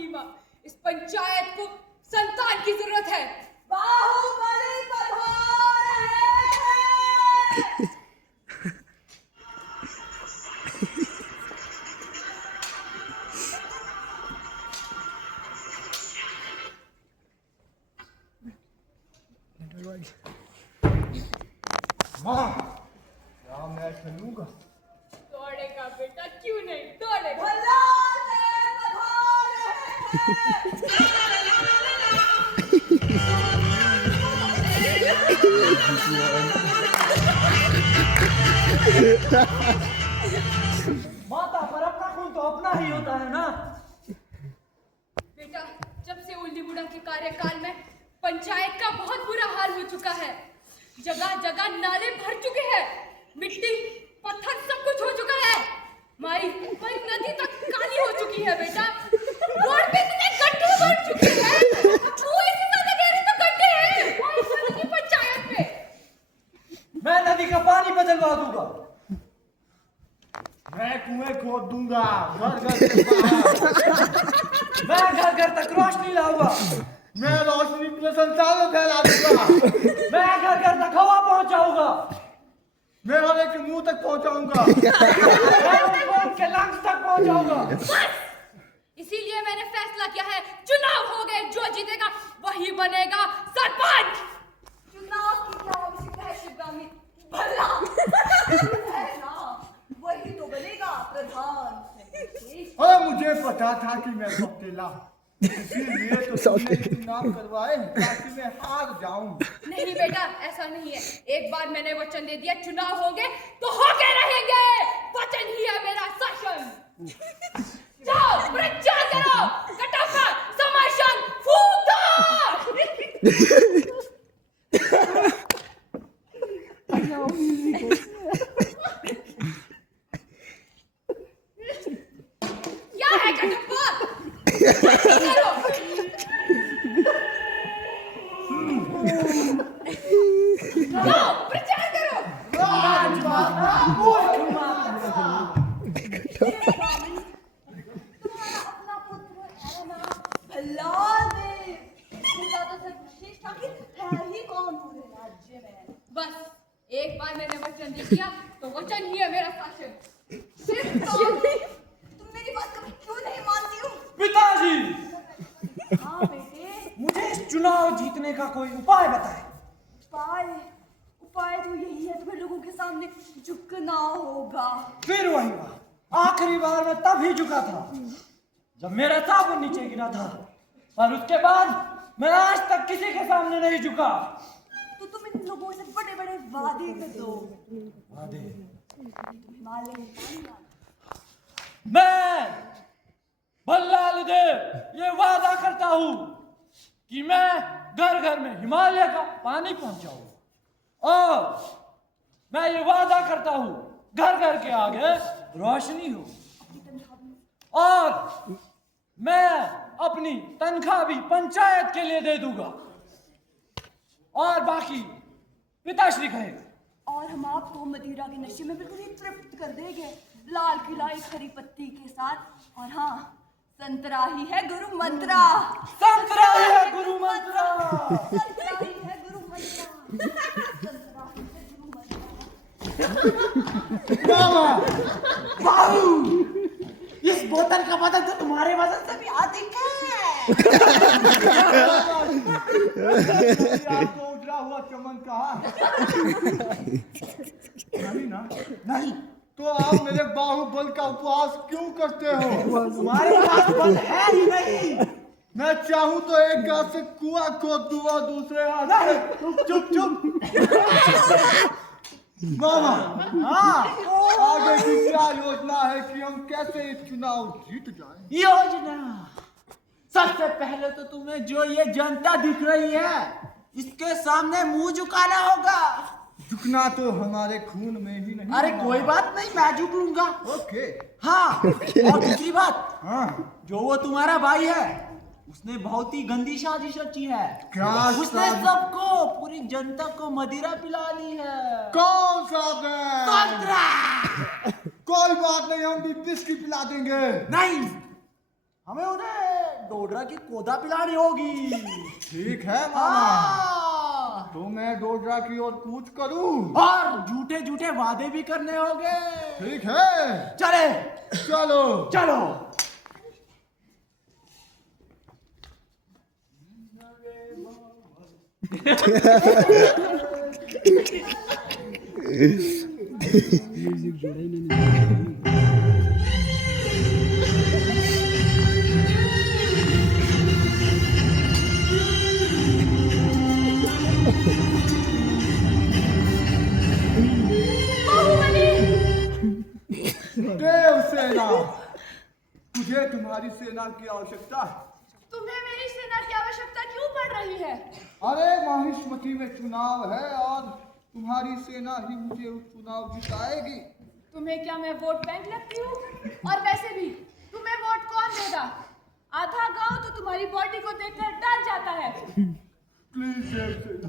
हीमा, इस पंचायत को संतान की जरूरत है। बाहुबली पधार है। माँ, क्या मैं चलूंगा? दौड़ेगा बेटा, क्यों नहीं दौड़ेगा। माता, पर अपना खून तो अपना ही होता है ना। बेटा, जब से उल्ली बुढ़ा के कार्यकाल में पंचायत का बहुत बुरा हाल हो चुका है। जगह जगह नाले भर चुके हैं, मिट्टी पत्थर सब कुछ हो चुका है। माई नदी तक काली हो चुकी है बेटा। रोड पे इतने गड्ढे भर चुके हैं, कुएं से ज्यादा गहरे तो गड्ढे हैं और इस वाली पंचायत में। मैं नदी का पानी बदलवा दूंगा। मैं कुएं खोद दूंगा, घर घर से बाहर। मैं घर घर तक रोशनी लाऊंगा। मैं रोशनी पूरे संसार में फैला दूंगा। मैं घर घर तक हवा पहुंचाऊंगा। मैं हर एक के मुंह तक पहुंचाऊंगा। मैं के लंग्स तक पहुंचाऊंगा। इसीलिए मैंने फैसला किया है, चुनाव हो गए, जो जीतेगा वही बनेगा सरपंच। चुनाव की क्या आवश्यकता है शिवगामी? भला है ना, वही तो बनेगा प्रधान। अरे मुझे पता था कि मैं सौतेला, इसीलिए तो तुमने चुनाव करवाए ताकि मैं हार जाऊं। नहीं बेटा, ऐसा नहीं है। एक बार मैंने वचन दे दिया, चुनाव होंगे तो होके रहेंगे। वचन ही है मेरा शासन। जाओ प्रचार करो, कटौता समर्शन फूक दो। क्या है कटौता? करो। जाओ प्रचार करो। तुम्हारा अपना पुत्र है ना, भल्लादेव। खुदा तो सर्वश्रेष्ठ, आखिर है ही कौन पूरे राज्य में? बस एक बार मैंने वचन दे दिया तो वचन ही है मेरा शासन। तुम मेरी बात कभी क्यों नहीं मानती हो? पिताजी, हाँ बेटे, मुझे इस चुनाव जीतने का कोई उपाय बताएं। उपाय तो यही है, तुम्हें लोगों के सामने झुकना होगा। फिर वही बात, आखिरी बार मैं तब ही झुका था जब मेरा साबुन नीचे गिरा था, और उसके बाद मैं आज तक किसी के सामने नहीं झुका। तो तुम इन लोगों से बड़े बड़े वादे कर दो। वादे? हिमालय में पानी लाना। मैं भल्लाल देव ये वादा करता हूँ कि मैं घर घर में हिमालय का पानी पहुंचाऊं, और मैं ये वादा करता हूँ घर घर के आगे रोशनी हो, और मैं अपनी तनख्वाह भी पंचायत के लिए दे दूंगा, और बाकी पिताश्री कहेंगे। और हम आपको मदिरा के नशे में बिल्कुल ही तृप्त कर देंगे, लाल किला एक हरी पत्ती के साथ। और हाँ, संतरा ही है गुरु मंत्रा। संतरा ही है गुरु मंत्रा। संतरा ही है गुरु मंत्रा। संतरा ही है गुरु मंत्रा। मामा, बाबू, इस बोतल का वजन तो तुम्हारे वजन से भी अधिक है। आपको उजरा हुआ चमन कहा? नहीं ना? नहीं, तो आप मेरे बाहुबल का उपवास क्यों करते हो? तुम्हारे पास बल है ही नहीं। मैं चाहूं तो एक हाथ से कुआं खोद दूंगा, दूसरे हाथ से चुप चुप। मामा, हाँ, आगे की क्या योजना है कि हम कैसे ये चुनाव जीत जाएं? योजना सबसे पहले तो तुम्हें जो ये जनता दिख रही है इसके सामने मुंह झुकाना होगा। झुकना तो हमारे खून में ही नहीं। अरे कोई बात नहीं, मैं झुक लूंगा। ओके। हाँ, और दूसरी बात, हाँ, जो वो तुम्हारा भाई है उसने बहुत ही गंदी साजिश रची है। क्या उसने सबको, पूरी जनता को मदिरा पिला ली है। कौन सा गैर? संतरा। कोई बात नहीं, हम भी बिस्किट पिला देंगे। नहीं, हमें उन्हें डोडरा की कोदा पिलानी होगी। ठीक है मामा, हाँ। तो मैं डोडरा की ओर कूच करूं। और झूठे झूठे वादे भी करने होंगे। ठीक है, चले चलो। चलो। देवसेना, तुझे तुम्हारी सेना की आवश्यकता है। तुम्हें मेरी सेना की आवश्यकता क्यों पड़ रही है? अरे माहिष्मती में चुनाव है और तुम्हारी सेना ही मुझे उस चुनाव जिताएगी। तुम्हें क्या मैं वोट बैंक लगती हूँ? और वैसे भी तुम्हें वोट कौन देगा? आधा गांव तो तुम्हारी बॉडी को देखकर डर जाता है। प्लीज देवसेना,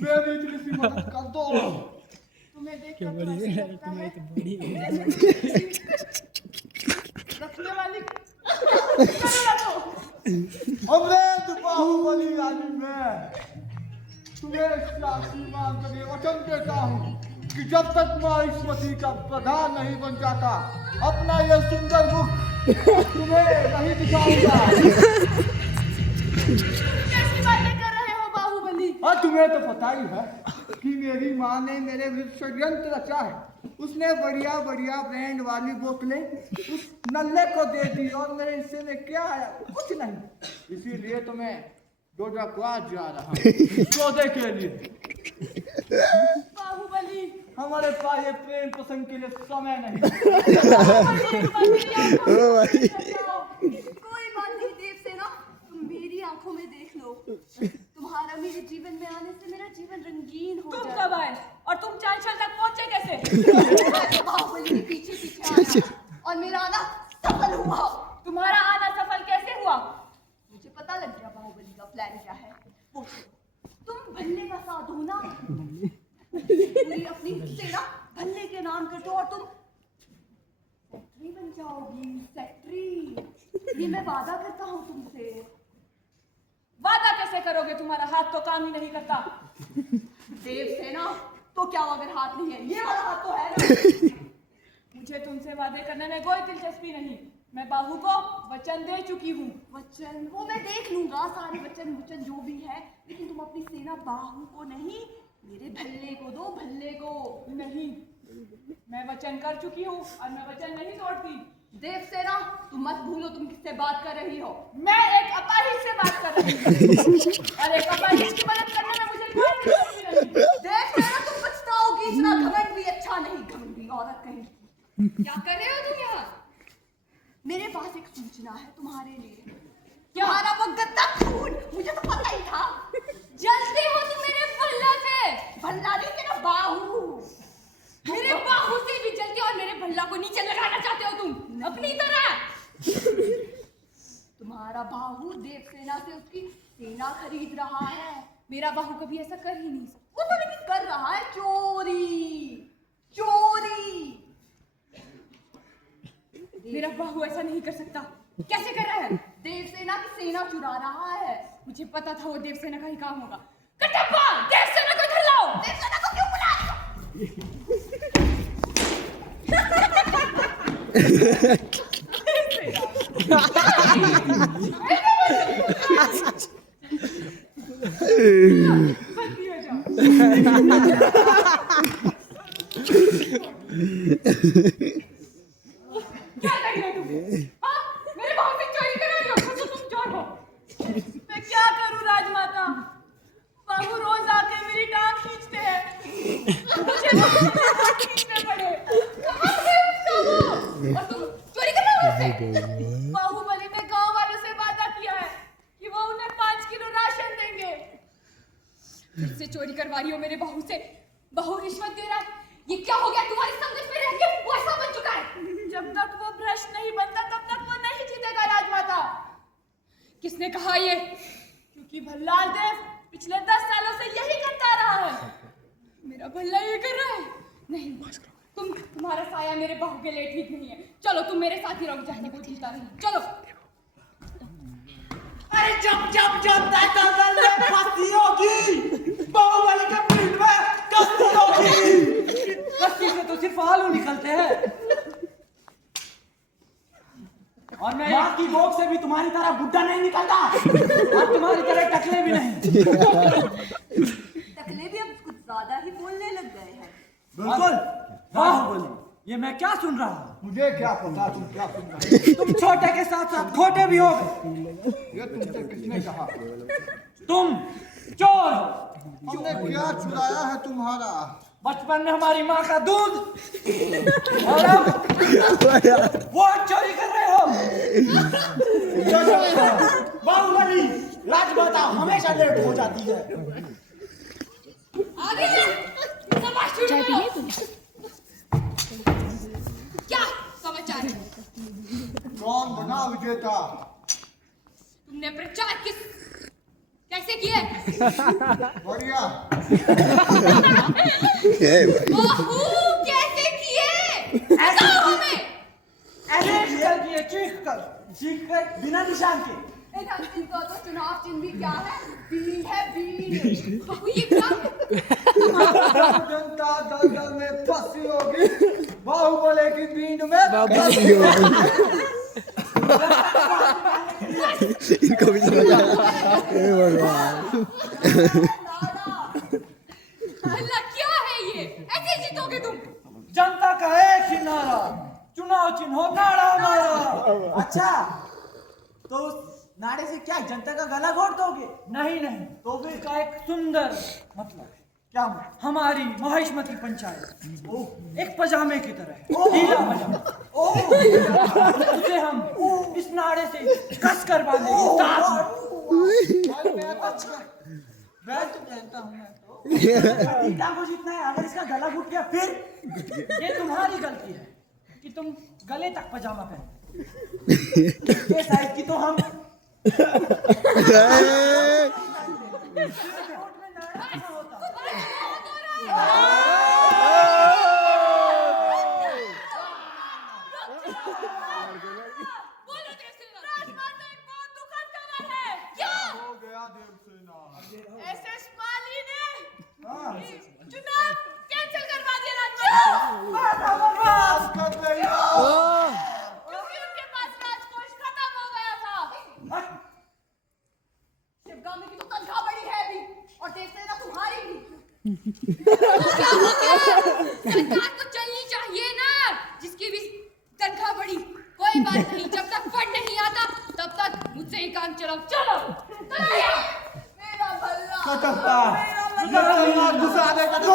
मेरी इतनी सी मदद कर दो। तुम्हें देखकर तो ऐसा लगता है रखने वाली अमृत बाहुबली रानी मैं तुम्हें श्रीमान के वचन देता हूँ कि जब तक माहिष्मती का प्रधान नहीं बन जाता अपना यह सुंदर मुख तुम्हें नहीं दिखाऊंगा। कैसी बातें कर रहे हो बाहुबली? और तुम्हें तो पता ही है कि मेरी माँ ने मेरे विरुद्ध षड्यंत्र रचा है। उसने बढ़िया बढ़िया ब्रांड वाली बोतलें उस नल्ले को दे दी और मेरे हिस्से में क्या आया? कुछ नहीं। इसीलिए तो मैं डोडरा को आज जा रहा हूँ सौदे के लिए। बाहुबली हमारे पास ये प्रेम प्रसंग के लिए समय नहीं। कोई बात नहीं देवसेना, तुम मेरी आंखों में देख लो। तुम्हारा मेरे जीवन में आने से मेरा जीवन रंगीन हो तुम जाए। कब आए और तुम चांचल तक पहुंचे कैसे? मैं बाहुबली के पीछे पीछे आया और मेरा आना सफल हुआ। तुम्हारा आना सफल कैसे हुआ? मुझे पता लग गया बाहुबली का प्लान क्या है। वो तुम भल्ले का साधु ना, पूरी अपनी सेना भल्ले के नाम कर दो और तुम सेक्रेटरी बन जाओगी। सेक्रेटरी, ये मैं वादा करता हूँ तुमसे। वादा कैसे करोगे? तुम्हारा हाथ तो काम ही नहीं करता। देवसेना, तो क्या अगर हाथ नहीं है? ये वाला हाथ तो है ना। मुझे तुमसे वादे करने में कोई दिलचस्पी नहीं। मैं बाहू को वचन दे चुकी हूँ। वचन वो मैं देख लूंगा, सारे वचन वचन जो भी है, लेकिन तुम अपनी सेना बाहू को नहीं, मेरे भल्ले को दो। भल्ले को नहीं, मैं वचन कर चुकी हूँ और मैं वचन नहीं तोड़ती। देवसेना, तुम मत भूलो तुम किससे बात कर रही हो। मैं एक अपाहिज से बात कर रही हूँ और एक अपाहिज की मदद करने में मुझे कोई दिलचस्पी नहीं। देवसेना, तुम पछताओगी। इतना घमंड भी अच्छा नहीं, घमंडी औरत कहीं। क्या कर रहे हो तुम यहाँ? मेरे पास एक सूचना है तुम्हारे लिए। क्या? तुम्हारा वो गद्दा खून, मुझे तो पता ही था। जलते हो तुम मेरे भल्ला से। भल्ला नहीं, तेरा बाहू। मेरे बाहू से भी जलते हो और मेरे भल्ला को नीचे लगाना चाहते हो तुम अपनी तरह। तुम्हारा बाहू देवसेना से उसकी सेना खरीद रहा है। मेरा बाहू कभी ऐसा कर ही नहीं सकता। वो तो लेकिन कर रहा है चोरी। चोरी। मेरा बाहू ऐसा नहीं कर सकता। कैसे कर रहा है? देवसेना की सेना चुरा रहा है। मुझे पता था वो देवसेना का ही काम होगा। कटप्पा, देवसेना को इधर लाओ। देवसेना को क्यों बुला रही बंदी हो जाओ। क्या कर रहे हो तुम? हाँ? मेरे बाहू से चोरी कर रहे हो? तो तुम चोर हो। मैं क्या करूं राजमाता? बाहू रोज आके मेरी टांग खींचते हैं। मुझे टांग खींचने पड़े। कहाँ है उसका वो? और तुम चोरी कर रहे हो मुझसे? बाहुबली ने गांव वालों से वादा किया है कि वो उन्हें 5 किलो राशन देंगे। फिर से चोरी करवा रही हो मेरे बहू से। बहू रिश्वत दे रहा है। ये क्या हो गया? तुम्हारी संगत में रह के वो ऐसा बन चुका है। जब तक वो भ्रष्ट नहीं बनता तब तक वो नहीं जीतेगा राजमाता। किसने कहा ये? क्योंकि भल्लाल देव पिछले 10 सालों से यही करता रहा है। मेरा भल्ला ये कर रहा है। नहीं, तुम्हारा साया मेरे बहू के लिए ठीक नहीं है। चलो तुम मेरे साथ ही रहो, जाने को जीता नहीं। चलो। अरे जब जनता दल में फंसी होगी, बाहुबली के पीठ में कस्ती होगी। कस्ती से तो सिर्फ आलू निकलते हैं। और मैं माँ की गोद से भी तुम्हारी तरह बुड्ढा नहीं निकलता, और तुम्हारी तरह टकले भी नहीं। टकले भी अब कुछ ज्यादा ही बोलने लग गए हैं। बिल्कुल। बाहुबली, ये मैं क्या सुन रहा हूँ? मुझे क्या पता तुम क्या सुन रहे हो? तुम छोटे के साथ साथ खोटे भी हो गए। ये तुमसे किसने कहा? तुम चोर हो। हमने क्या चुराया है तुम्हारा? बचपन में हमारी माँ का दूध, और अब वो चोरी कर रहे हो। बाहुबली, राजमाता हमेशा लेट हो जाती है। आगे चाय पिए तुम? क्या समाचार है? कौन बना विजेता? तुमने प्रचार कैसे किए? बढ़िया। ओहो, कैसे किए? बताओ हमें। ऐसे किए, चीख कर, बिना निशान के। इन अंतिम का तो चुनाव चिन्ह भी क्या है? बीन है बीन। बहू ये क्या? जनता दल में फंसी होगी, बाहुबली की बीन में इनको भी समझ हे भगवान। अल्लाह क्या है ये? ऐसे जीतोगे तुम? जनता का एक ही नारा, चुनाव चिन्ह हो नारा हमारा। अच्छा, तो उस नारे से क्या जनता का गला घोट दोगे? नहीं, तो भी का एक सुंदर मतलब क्या हमारी महेशमती पंचायत एक पजामे की तरह है, ढीला पजामा। उसे हम इस नारे से कस कर बांधेंगे साथ में। अच्छा, बेल्ट पहनता हूँ मैं तो। ढीला को जीतना है, अगर इसका गला घुट गया फिर ये तुम्हारी गलती है कि तुम गले तक पजामा पहनते। ये साइड की तो हम बोलो देवसेना। राजमाता एक बहुत दुखद खबर है। क्या? हो गया देवसेना। एसएस माली ने हाँ, चुनाव कैंसिल करवा दिया। क्यों? बर्बाद कर रही हो। क्योंकि उनके पास राजकोष खत्म हो गया था। शिवगामी की तो तनख्वाह बड़ी है अभी, और देवसेना तुम्हारी भी। क्या हो गया? सरकार तो चलनी चाहिए ना, जिसकी भी तनख्वाह बढ़ी। कोई बात नहीं, जब तक फंड नहीं आता तब तक मुझसे ही काम चलाओ। चलो मेरा भल्ला। कटप्पा, ये तलवार घुसा देगा तो